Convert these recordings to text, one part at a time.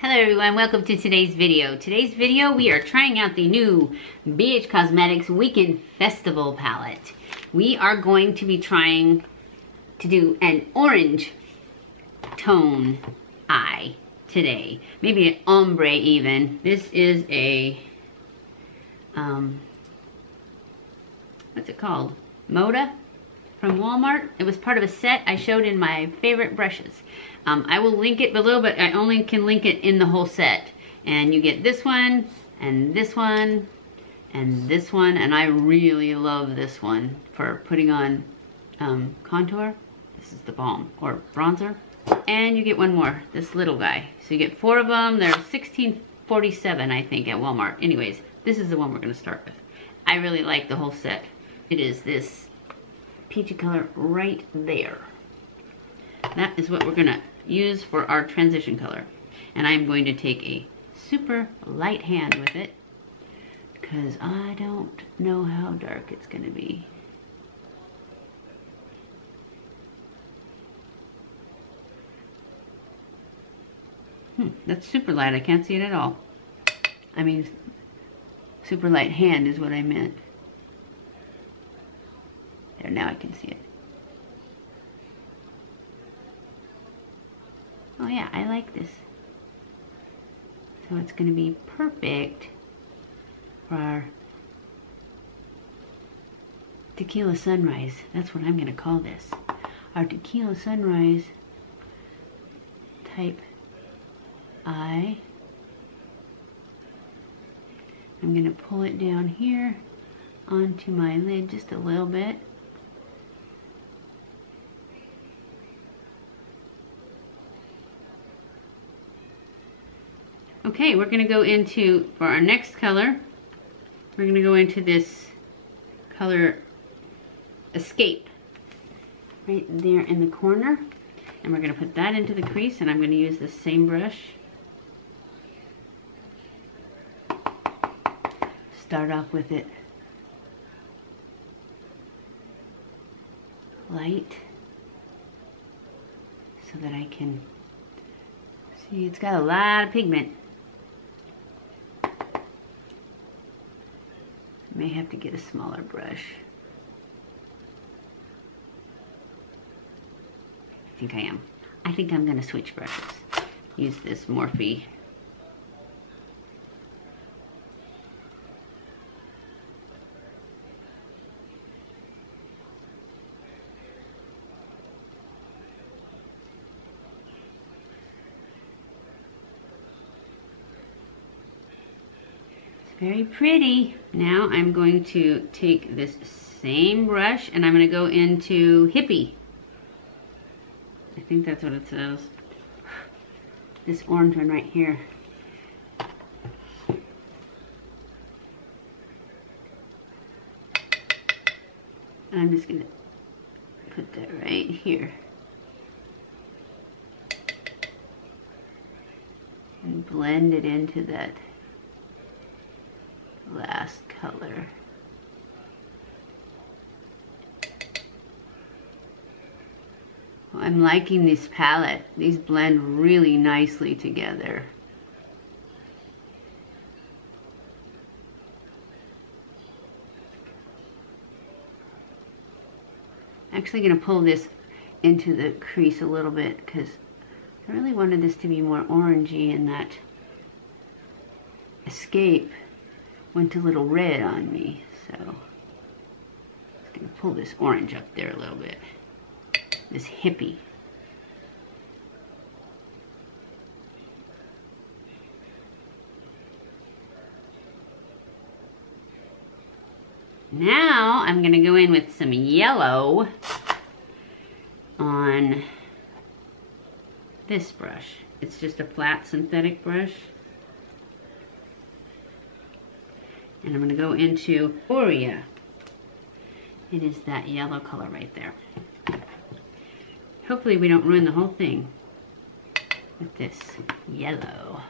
Hello everyone, welcome to today's video. Today's video we are trying out the new BH Cosmetics Weekend Festival palette. We are going to be trying to do an orange tone eye today. Maybe an ombre even. This is a, what's it called? Moda from Walmart. It was part of a set I showed in my favorite brushes. I will link it below, but I only can link it in the whole set. And you get this one, and this one, and this one, and I really love this one for putting on contour. This is the balm, or bronzer. And you get one more, this little guy. So you get 4 of them. They're $16.47, I think, at Walmart. Anyways, this is the one we're gonna start with. I really like the whole set. It is this peachy color right there. That is what we're gonna use for our transition color. And I'm going to take a super light hand with it because I don't know how dark it's gonna be. That's super light, I can't see it at all. I mean, super light hand is what I meant. There, now I can see it. Oh yeah, I like this. So it's going to be perfect for our tequila sunrise. That's what I'm going to call this. Our tequila sunrise type eye. I'm going to pull it down here onto my lid just a little bit. Okay, we're going to go into, for our next color, we're going to go into this color Escape right there in the corner. And we're going to put that into the crease, and I'm going to use the same brush. Start off with it light so that I can see it's got a lot of pigment. May have to get a smaller brush. I think I am. I think I'm going to switch brushes. Use this Morphe. Very pretty. Now I'm going to take this same brush and I'm going to go into Hippie. I think that's what it says. This orange one right here. And I'm just going to put that right here. And blend it into that last color. I'm liking this palette. These blend really nicely together. I'm actually going to pull this into the crease a little bit because I really wanted this to be more orangey, and that Escape went a little red on me, so I'm just going to pull this orange up there a little bit. This Hippie. Now I'm going to go in with some yellow on this brush. It's just a flat synthetic brush. And I'm going to go into Euphoria. It is that yellow color right there. Hopefully we don't ruin the whole thing with this yellow.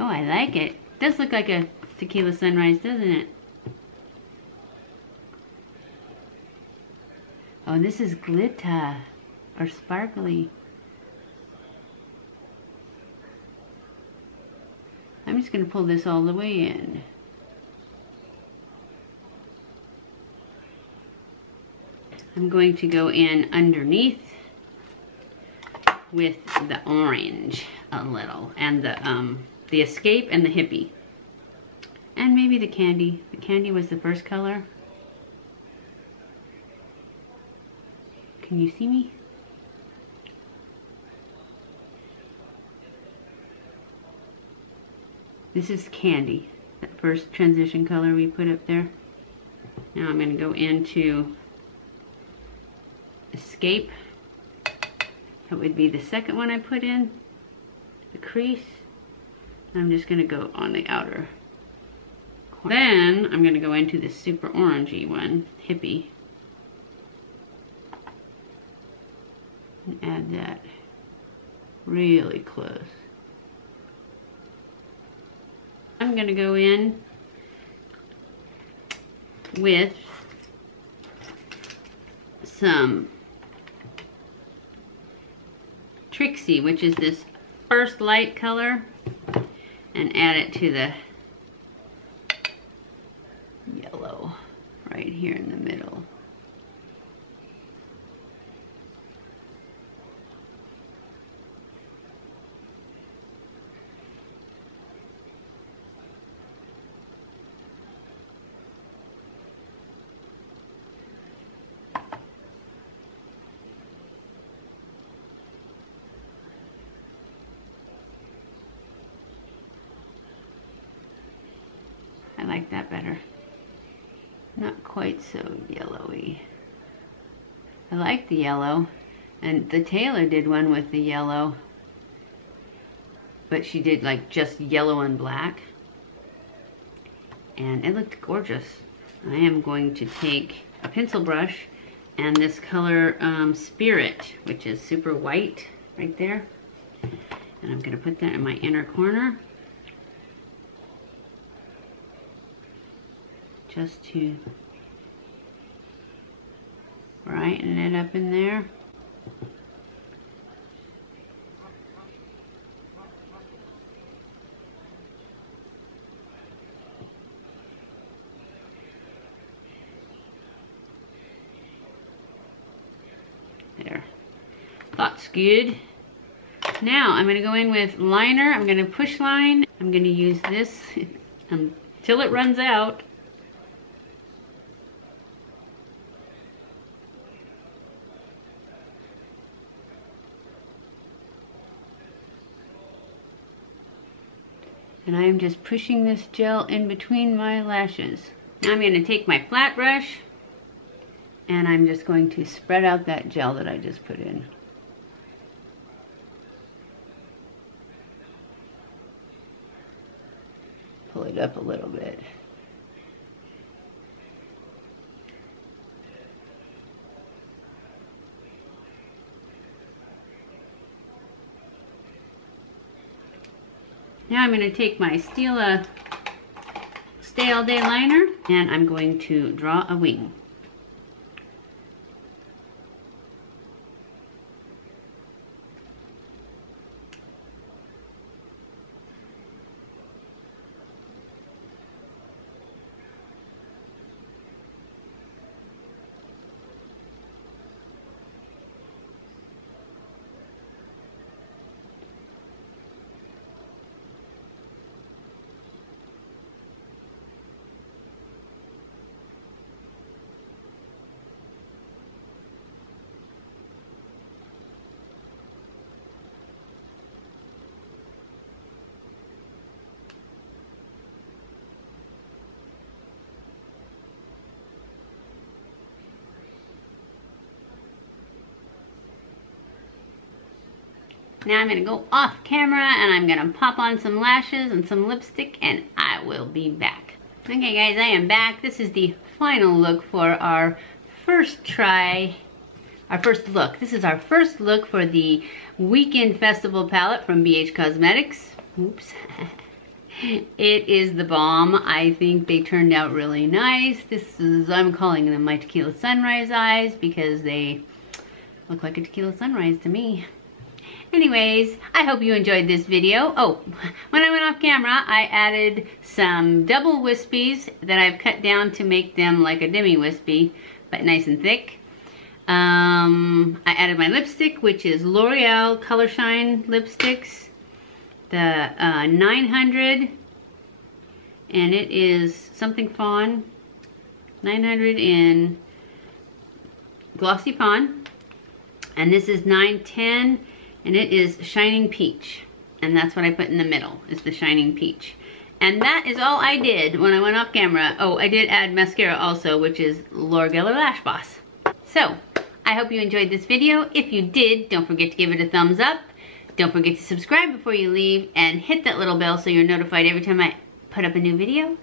Oh, I like it. It does look like a tequila sunrise, doesn't it? Oh, Oh, this is glitter or sparkly. I'm just going to pull this all the way in. I'm going to go in underneath with the orange a little, and the Escape and the Hippie. And maybe the Candy. The Candy was the first color. Can you see me? This is Candy, that first transition color we put up there. Now I'm going to go into Escape. That would be the second one I put in, the crease. I'm just going to go on the outer corner. Then I'm going to go into the super orangey one, Hippie. And add that really close. I'm going to go in with some Trixie, which is this first light color, and add it to the yellow right here in the middle. I like that better. Not quite so yellowy. I like the yellow, and the tailor did one with the yellow, but she did like just yellow and black, and it looked gorgeous. I am going to take a pencil brush and this color Spirit, which is super white right there, and I'm going to put that in my inner corner, just to brighten it up in there. There. That's good. Now I'm going to go in with liner. I'm going to push line. I'm going to use this until it runs out. And I am just pushing this gel in between my lashes. Now I'm going to take my flat brush and I'm just going to spread out that gel that I just put in. Pull it up a little bit. Now I'm going to take my Stila Stay All Day liner and I'm going to draw a wing. Now I'm going to go off camera and I'm going to pop on some lashes and some lipstick and I will be back. Okay guys, I am back. This is the final look for our first look. This is our first look for the Weekend Festival palette from BH Cosmetics. Oops. It is the bomb. I think they turned out really nice. This is, I'm calling them my Tequila Sunrise eyes because they look like a tequila sunrise to me. Anyways, I hope you enjoyed this video. Oh, when I went off camera, I added some double wispies that I've cut down to make them like a demi-wispy, but nice and thick. I added my lipstick, which is L'Oreal Color Shine lipsticks. The 900, and it is something fawn, 900 in glossy fawn, and this is 910, and it is shining peach, and that's what I put in the middle, is the shining peach. And that is all I did when I went off camera. Oh, I did add mascara also, which is Laura Geller Lash Boss. So, I hope you enjoyed this video. If you did, don't forget to give it a thumbs up. Don't forget to subscribe before you leave and hit that little bell so you're notified every time I put up a new video.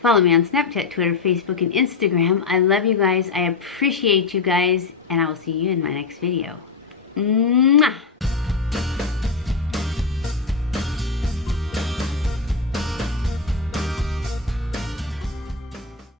Follow me on Snapchat, Twitter, Facebook, and Instagram. I love you guys. I appreciate you guys, and I will see you in my next video. Mwah!